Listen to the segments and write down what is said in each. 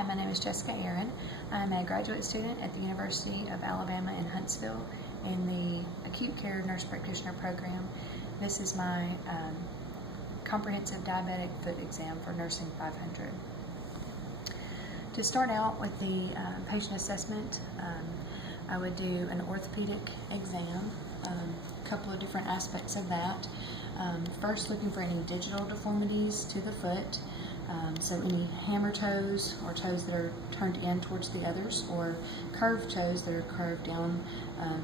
Hi, my name is Jessica Aaron. I'm a graduate student at the University of Alabama in Huntsville in the Acute Care Nurse Practitioner program. This is my comprehensive diabetic foot exam for Nursing 500. To start out with the patient assessment, I would do an orthopedic exam, a couple of different aspects of that. First, looking for any digital deformities to the foot. So any hammer toes or toes that are turned in towards the others, or curved toes that are curved down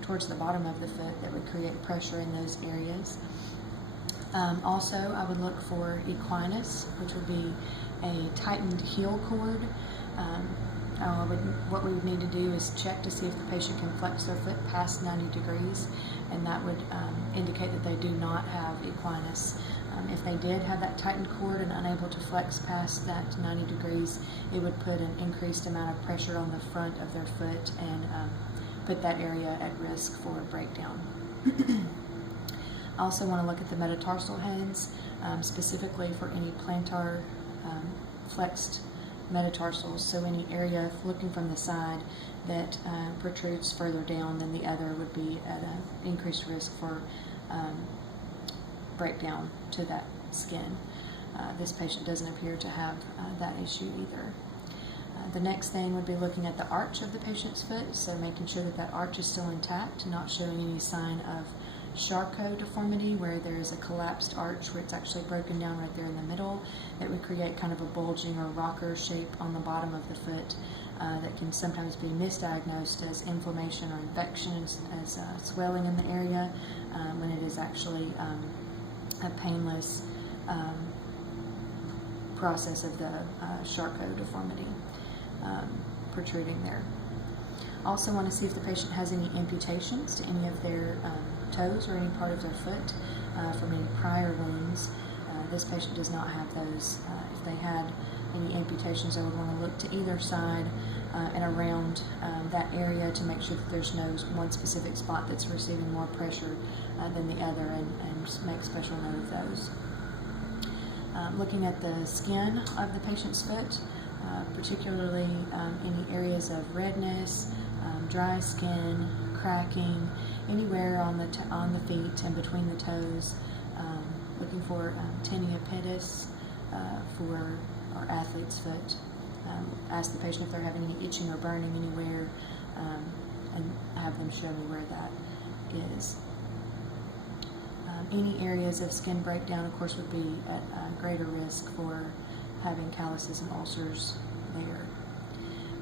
towards the bottom of the foot that would create pressure in those areas. Also, I would look for equinus, which would be a tightened heel cord. What we would need to do is check to see if the patient can flex their foot past 90 degrees, and that would indicate that they do not have equinus. If they did have that tightened cord and unable to flex past that 90 degrees, it would put an increased amount of pressure on the front of their foot and put that area at risk for breakdown. I also want to look at the metatarsal heads, specifically for any plantar flexed metatarsals, so any area looking from the side that protrudes further down than the other would be at an increased risk for breakdown to that skin. This patient doesn't appear to have that issue either. The next thing would be looking at the arch of the patient's foot, so making sure that that arch is still intact, not showing any sign of Charcot deformity, where there is a collapsed arch where it's actually broken down right there in the middle. That would create kind of a bulging or rocker shape on the bottom of the foot that can sometimes be misdiagnosed as inflammation or infection, as swelling in the area, when it is actually a painless process of the Charcot deformity protruding there. Also want to see if the patient has any amputations to any of their toes or any part of their foot from any prior wounds. This patient does not have those. If they had any amputations, I would want to look to either side and around that area to make sure that there's no one specific spot that's receiving more pressure than the other, and make special note of those. Looking at the skin of the patient's foot, particularly any areas of redness, dry skin, cracking, anywhere on the feet and between the toes. Looking for tinea pedis for our athlete's foot. Ask the patient if they're having any itching or burning anywhere, and have them show me where that is. Any areas of skin breakdown, of course, would be at greater risk for having calluses and ulcers there.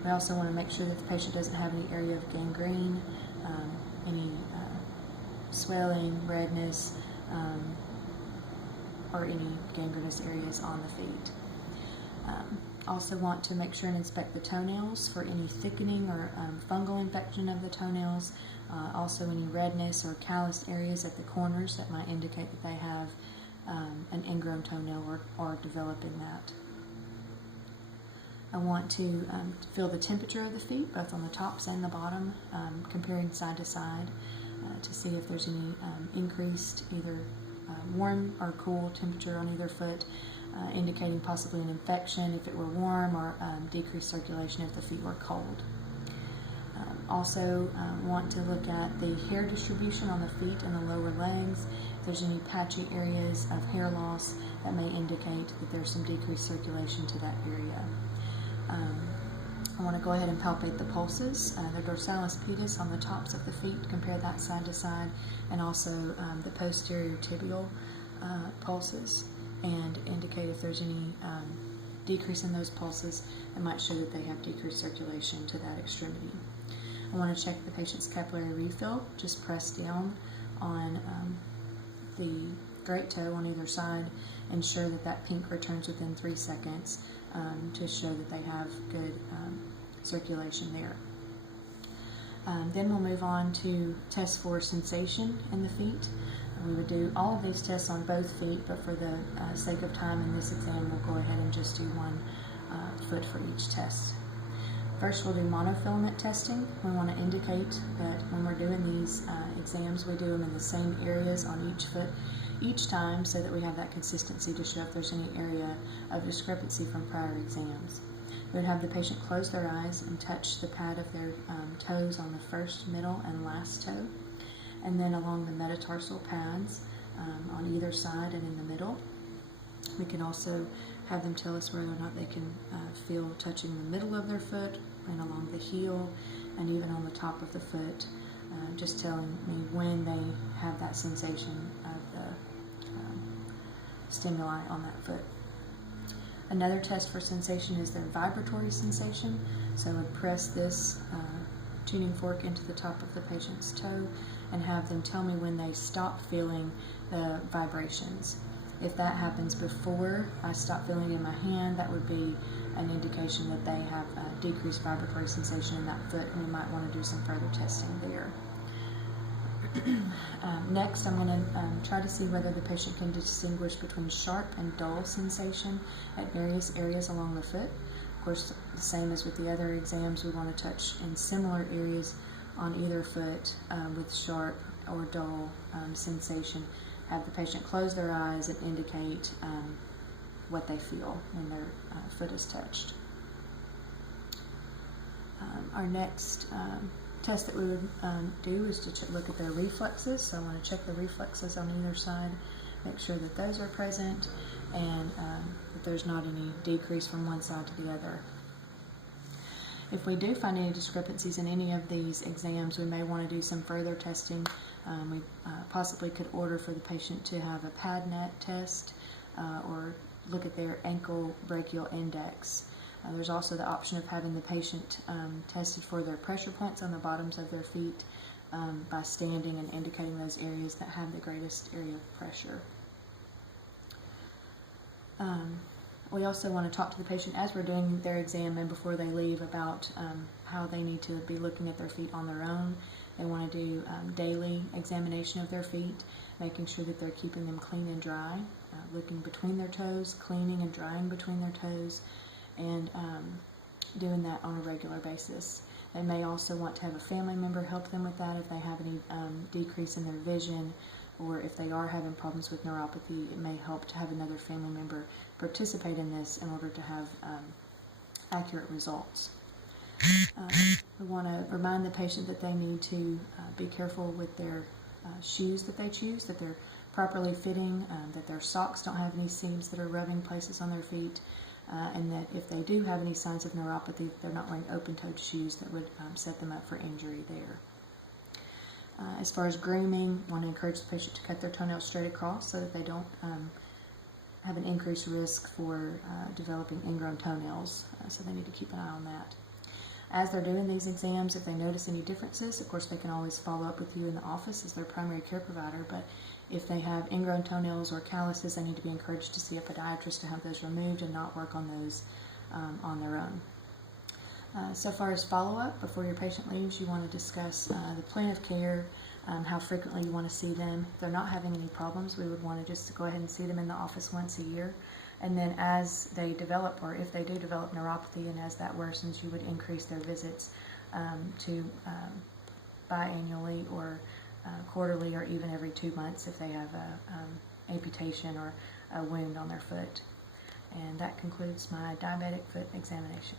We also want to make sure that the patient doesn't have any area of gangrene, any swelling, redness, or any gangrenous areas on the feet. Also want to make sure and inspect the toenails for any thickening or fungal infection of the toenails. Also any redness or callus areas at the corners that might indicate that they have an ingrown toenail or developing that. I want to feel the temperature of the feet, both on the tops and the bottom, comparing side to side to see if there's any increased either warm or cool temperature on either foot, indicating possibly an infection if it were warm, or decreased circulation if the feet were cold. Also want to look at the hair distribution on the feet and the lower legs. If there's any patchy areas of hair loss, that may indicate that there's some decreased circulation to that area. I want to go ahead and palpate the pulses, the dorsalis pedis on the tops of the feet, compare that side to side, and also the posterior tibial pulses, and indicate if there's any decrease in those pulses. It might show that they have decreased circulation to that extremity. I want to check the patient's capillary refill. Just press down on the great toe on either side, ensure that that pink returns within 3 seconds to show that they have good circulation there. Then we'll move on to test for sensation in the feet. We would do all of these tests on both feet, but for the sake of time in this exam, we'll go ahead and just do one foot for each test. First, we'll do monofilament testing. We want to indicate that when we're doing these exams, we do them in the same areas on each foot each time, so that we have that consistency to show if there's any area of discrepancy from prior exams. We would have the patient close their eyes and touch the pad of their toes on the first, middle, and last toe, and then along the metatarsal pads on either side and in the middle. We can also have them tell us whether or not they can feel touching the middle of their foot and along the heel and even on the top of the foot, just telling me when they have that sensation of the stimuli on that foot. Another test for sensation is their vibratory sensation. So I would press this tuning fork into the top of the patient's toe and have them tell me when they stop feeling the vibrations. If that happens before I stop feeling it in my hand, that would be an indication that they have a decreased vibratory sensation in that foot, and we might want to do some further testing there. Next, I'm going to try to see whether the patient can distinguish between sharp and dull sensation at various areas along the foot. Of course, the same as with the other exams, we want to touch in similar areas on either foot with sharp or dull sensation. Have the patient close their eyes and indicate what they feel when their foot is touched. Our next test that we would do is to look at their reflexes. So I want to check the reflexes on either side, make sure that those are present, and that there's not any decrease from one side to the other. If we do find any discrepancies in any of these exams, we may want to do some further testing. We possibly could order for the patient to have a pad net test or look at their ankle brachial index. There's also the option of having the patient tested for their pressure points on the bottoms of their feet by standing and indicating those areas that have the greatest area of pressure. We also want to talk to the patient as we're doing their exam and before they leave about how they need to be looking at their feet on their own. They want to do daily examination of their feet, making sure that they're keeping them clean and dry, looking between their toes, cleaning and drying between their toes, and doing that on a regular basis. They may also want to have a family member help them with that if they have any decrease in their vision, or if they are having problems with neuropathy. It may help to have another family member participate in this in order to have accurate results. We want to remind the patient that they need to be careful with their shoes that they choose, that they're properly fitting, that their socks don't have any seams that are rubbing places on their feet, and that if they do have any signs of neuropathy, they're not wearing open-toed shoes that would set them up for injury there. As far as grooming, I want to encourage the patient to cut their toenails straight across so that they don't have an increased risk for developing ingrown toenails, so they need to keep an eye on that. As they're doing these exams, if they notice any differences, of course they can always follow up with you in the office as their primary care provider, but if they have ingrown toenails or calluses, they need to be encouraged to see a podiatrist to have those removed and not work on those on their own. So far as follow-up, before your patient leaves, you want to discuss the plan of care, how frequently you want to see them. If they're not having any problems, we would want to just go ahead and see them in the office once a year. And then as they develop, or if they do develop neuropathy and as that worsens, you would increase their visits to biannually or quarterly, or even every 2 months if they have a amputation or a wound on their foot. And that concludes my diabetic foot examination.